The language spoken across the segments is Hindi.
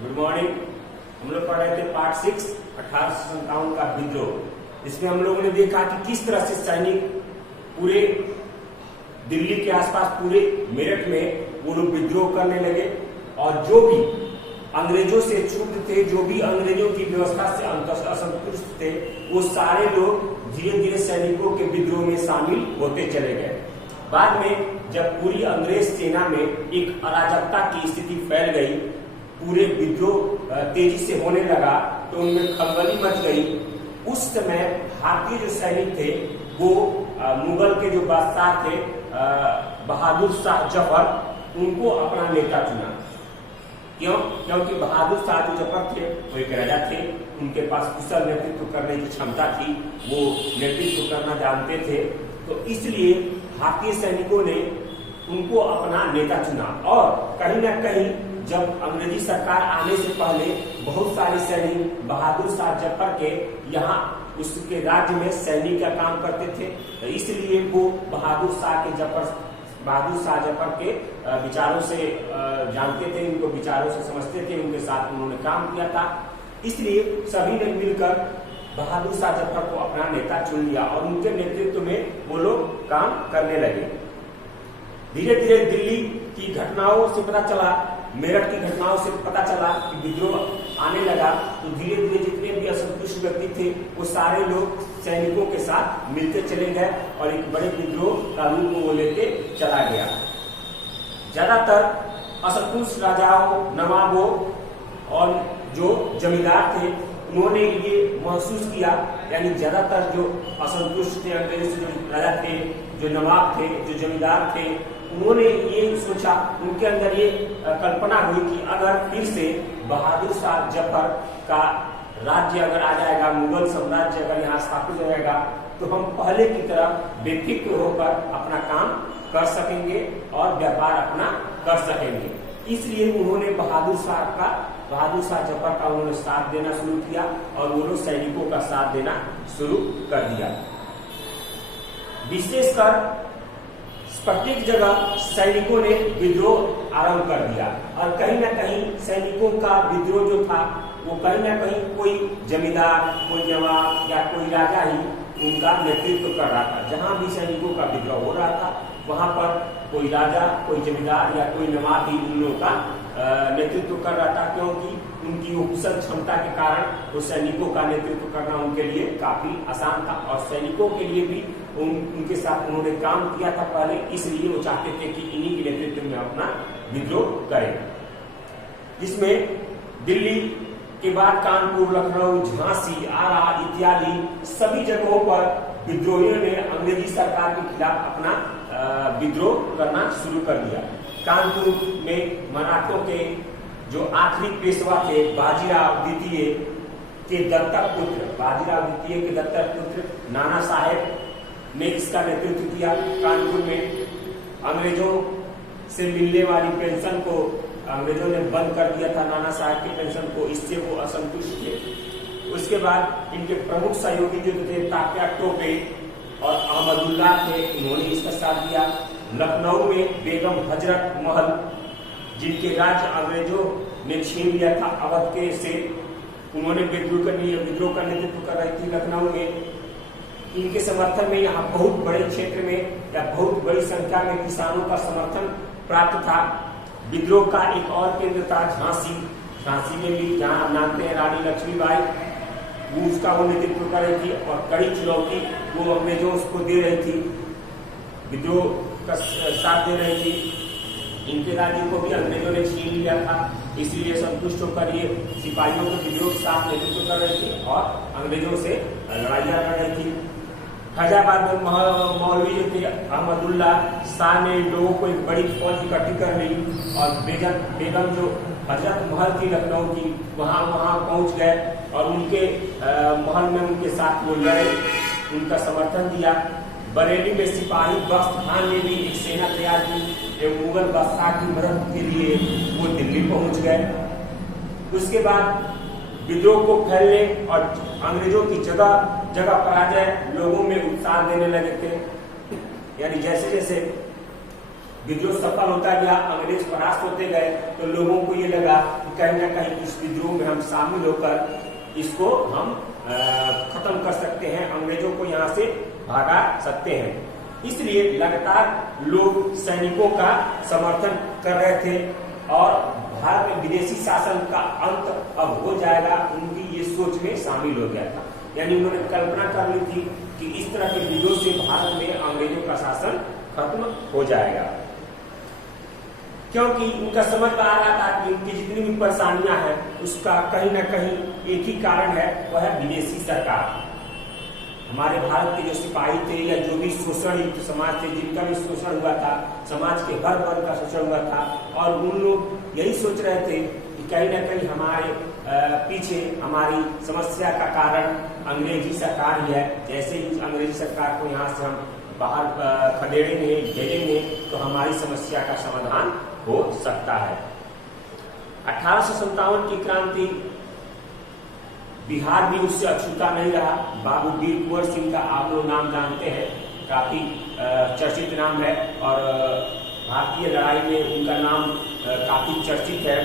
Good morning. हम लोग पढ़ रहे थे पार्ट 6 1857 का विद्रोह। इसमें हम लोगों ने देखा कि किस तरह से सैनिक पूरे दिल्ली के आसपास पूरे मेरठ में वो लोग विद्रोह करने लगे और जो भी अंग्रेजों से क्षुब्ध थे, जो भी अंग्रेजों की व्यवस्था से असंतुष्ट थे, वो सारे लोग धीरे धीरे सैनिकों के विद्रोह में शामिल होते चले गए। बाद में जब पूरी अंग्रेज सेना में एक अराजकता की स्थिति फैल गई, पूरे विद्रोह तेजी से होने लगा, तो उनमें खलबली मच गई। उस समय भारतीय जो सैनिक थे वो मुगल के जो बादशाह थे बहादुर शाह जफर, उनको अपना नेता चुना। क्यों? क्योंकि बहादुर शाह जो जफर थे वो एक राजा थे, उनके पास कुशल नेतृत्व करने की क्षमता थी, वो नेतृत्व करना जानते थे। तो इसलिए भारतीय सैनिकों ने उनको अपना नेता चुना और कहीं ना कहीं जब अंग्रेजी सरकार आने से पहले बहुत सारे सैनिक बहादुर शाह जफर के यहाँ उसके राज्य में सैनिक का काम करते थे, तो इसलिए वो बहादुर शाह जफर के विचारों से जानते थे, उनको विचारों से समझते थे, उनके साथ उन्होंने काम किया था। इसलिए सभी ने मिलकर बहादुर शाह जफर को अपना नेता चुन लिया और उनके नेतृत्व में वो लोग काम करने लगे। धीरे धीरे दिल्ली की घटनाओं से पता चला, मेरठ की घटनाओं से पता चला कि विद्रोह आने लगा, तो धीरे धीरे जितने भी असंतुष्ट व्यक्ति थे वो सारे लोग सैनिकों के साथ मिलते चले गए और एक बड़े विद्रोह का रूप वो लेते चला गया। ज्यादातर असंतुष्ट राजाओं, नवाबों और जो जमींदार थे, उन्होंने ये महसूस किया, यानी ज्यादातर जो असंतुष्ट थे अंग्रेज से, जो राजा थे, जो नवाब थे, जो जमींदार थे, उन्होंने ये सोचा, उनके अंदर ये कल्पना हुई कि अगर फिर से बहादुर शाह जफर का राज्य अगर आ जाएगा, मुगल साम्राज्य अगर यहाँ स्थापित हो जाएगा, तो हम पहले की तरह बेफिक्र होकर अपना काम कर सकेंगे और व्यापार अपना कर सकेंगे। इसलिए उन्होंने बहादुर शाह जफर का उन्होंने साथ देना शुरू किया और वो लोग सैनिकों का साथ देना शुरू कर दिया। विशेषकर प्रत्येक जगह सैनिकों ने विद्रोह आरंभ कर दिया और कहीं ना कहीं सैनिकों का विद्रोह जो था वो कहीं ना कहीं कोई जमींदार, कोई नवाब या कोई राजा ही उनका नेतृत्व कर रहा था। जहां भी सैनिकों का विद्रोह हो रहा था वहां पर कोई राजा, कोई जमींदार या कोई नवाब ही उन लोगों का नेतृत्व कर रहा था, क्योंकि उनकी वो कुशल क्षमता के कारण वो सैनिकों का नेतृत्व करना उनके लिए काफी आसान था और सैनिकों के लिए भी उनके साथ उन्होंने काम किया था पहले, इसलिए वो चाहते थे कि इन्हीं के नेतृत्व में अपना विद्रोह करें। जिसमें दिल्ली के बाद कानपुर, लखनऊ, झांसी, आरा इत्यादि सभी जगहों पर विद्रोहियों ने अंग्रेजी सरकार के खिलाफ अपना विद्रोह करना शुरू कर दिया। कानपुर में मराठों के जो आखिरी पेशवा थे बाजीराव द्वितीय के दत्तक पुत्र नाना साहेब ने इसका नेतृत्व किया। कानपुर में अंग्रेजों से मिलने वाली पेंशन को अंग्रेजों ने बंद कर दिया था, नाना साहब की पेंशन को, इससे वो असंतुष्ट थे। उसके बाद इनके प्रमुख सहयोगी जो थे तात्या टोपे और अहमदुल्ला थे, उन्होंने इसका साथ दिया। लखनऊ में बेगम हजरत महल, जिनके राज्य अंग्रेजों ने छीन लिया था अवध के से, उन्होंने विद्रोह का नेतृत्व कर रही थी लखनऊ में। इनके समर्थन में यहाँ बहुत बड़े क्षेत्र में या बहुत बड़ी संख्या में किसानों का समर्थन प्राप्त था। विद्रोह का एक और केंद्र था झांसी में भी, जहाँ हम जानते हैं रानी लक्ष्मीबाई, वो उसका वो नेतृत्व कर रही थी और कड़ी चुनौती वो अंग्रेजों को दे रही थी, विद्रोह का साथ दे रही थी। इनके राज्य को भी अंग्रेजों ने छीन लिया था, इसलिए संतुष्ट होकर ये सिपाहियों के विद्रोह के साथ नेतृत्व कर रही थी और अंग्रेजों से लड़ाइयां लड़ रही थी। फैजाबाद में मौलवी जो थे अहमदुल्ला शाह ने लोगों को एक बड़ी फौज इकट्ठी कर ली और बेगम जो हजरत महल थी लखनऊ की, वहाँ पहुंच गए और उनके महल में उनके साथ वो लड़े, उनका समर्थन दिया। बरेली में सिपाही बख्त खान ने भी एक सेना तैयार की, मुगल बादशाह की मदद के लिए वो दिल्ली पहुंच गए। उसके बाद विद्रोह को फैलने और अंग्रेजों की जगह जगह पराजय लोगों में उत्साह देने लगे थे। यानी जैसे जैसे विद्रोह सफल होता गया, अंग्रेज परास्त होते गए, तो लोगों को ये लगा कि कहीं ना कहीं इस विद्रोह में हम शामिल होकर इसको हम खत्म कर सकते हैं, अंग्रेजों को यहाँ से भगा सकते हैं। इसलिए लगातार लोग सैनिकों का समर्थन कर रहे थे और भारत में विदेशी शासन का अंत अब हो जाएगा, उनकी ये सोच में शामिल हो गया था। यानी उन्होंने कल्पना कर ली थी कि इस तरह के विद्रोह से भारत में अंग्रेजों का शासन खत्म हो जाएगा, क्योंकि उनका समझ में आ रहा था कि उनकी जितनी भी परेशानियां हैं उसका कहीं ना कहीं एक ही कारण है, वह है विदेशी सरकार। हमारे भारत के जो सिपाही थे या जो भी शोषण युक्त समाज थे, जिनका भी शोषण हुआ था, समाज के हर वर्ग का शोषण हुआ था, और उन लोग यही सोच रहे थे कि कहीं ना कहीं हमारे पीछे हमारी समस्या का कारण अंग्रेजी सरकार ही है। जैसे ही अंग्रेजी सरकार को यहाँ से हम बाहर खदेड़ेंगे, भेजेंगे, तो हमारी समस्या का समाधान हो सकता है। 1857 की क्रांति, बिहार भी उससे अछूता नहीं रहा। बाबू वीर कुंवर सिंह का आप लोग नाम जानते हैं, काफी चर्चित नाम है और भारतीय लड़ाई में उनका नाम काफी चर्चित है।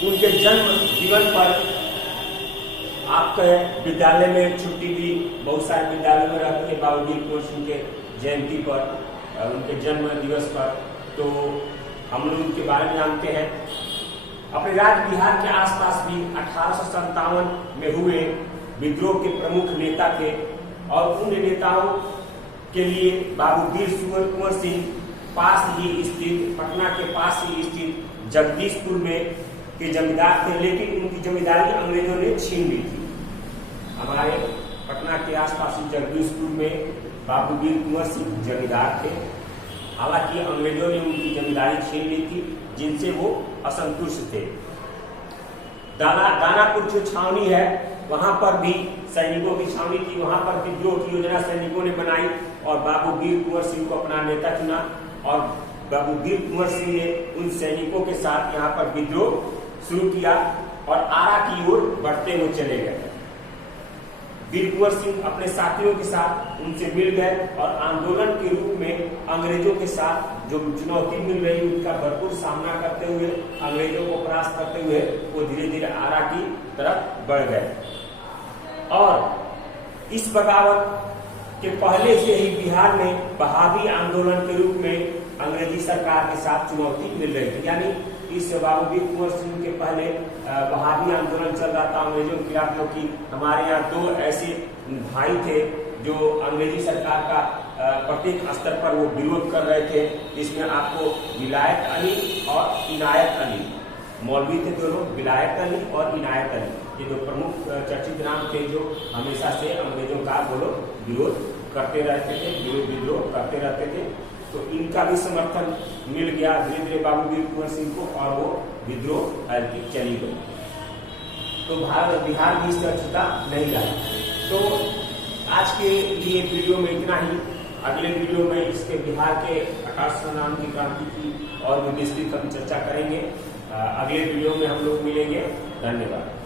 उनके जन्म जीवन पर आपके विद्यालय में छुट्टी भी बहुत सारे विद्यालयों में रहती है बाबू वीर कुंवर सिंह के जयंती पर, उनके जन्म दिवस पर, तो हम लोग उनके बारे में जानते हैं। अपने राज्य बिहार के आसपास भी 1857 में हुए विद्रोह के प्रमुख नेता थे और उन नेताओं के लिए बाबू वीर कुंवर सिंह पास ही स्थित, पटना के पास ही स्थित जगदीशपुर में के जमींदार थे, लेकिन उनकी जमींदारी अंग्रेजों ने छीन ली थी। हमारे पटना के आसपास ही जगदीशपुर में बाबू वीर कुंवर सिंह जमींदार थे। हालांकि अंग्रेजों ने उनकी जमींदारी छीन ली थी, जिनसे वो असंतुष्ट थे। दानापुर जो छावनी है, वहां पर भी सैनिकों की छावनी थी, वहां पर विद्रोह की योजना सैनिकों ने बनाई और बाबू वीर कुंवर सिंह को अपना नेता चुना और बाबू वीर कुंवर सिंह ने उन सैनिकों के साथ यहाँ पर विद्रोह शुरू किया और आरा की ओर बढ़ते हुए चले गए। वीर कुंवर सिंह अपने साथियों के साथ उनसे मिल गए और आंदोलन के रूप में अंग्रेजों के साथ जो चुनौती मिल रही उनका भरपूर सामना करते हुए, अंग्रेजों को परास्त करते हुए वो धीरे धीरे आरा की तरफ बढ़ गए। और इस बगावत के पहले से ही बिहार में बहादी आंदोलन के रूप में अंग्रेजी सरकार के साथ चुनौती मिल रही थी। यानी इस बाबू वीर कुंवर सिंह के पहले बहादी आंदोलन चल रहा था अंग्रेजों के खिलाफ, क्योंकि हमारे यहाँ दो ऐसे भाई थे जो अंग्रेजी सरकार का प्रत्येक स्तर पर वो विरोध कर रहे थे। इसमें आपको विलायत अली और इनायत अली, मौलवी थे दोनों, विलायत अली और इनायत अली, ये दो प्रमुख चर्चित नाम थे जो हमेशा से अंग्रेजों का वो लोग विरोध करते रहते थे, विद्रोह करते रहते थे। तो इनका भी समर्थन मिल गया धीरे धीरे बाबू वीर कुंवर सिंह को और वो विद्रोह फैलती चली गई। तो बिहार भी इससे अछूता नहीं रहा। तो आज के लिए वीडियो में इतना ही। अगले वीडियो में इसके बिहार के 1857 की क्रांति की और भी विस्तृत हम चर्चा करेंगे। अगले वीडियो में हम लोग मिलेंगे। धन्यवाद।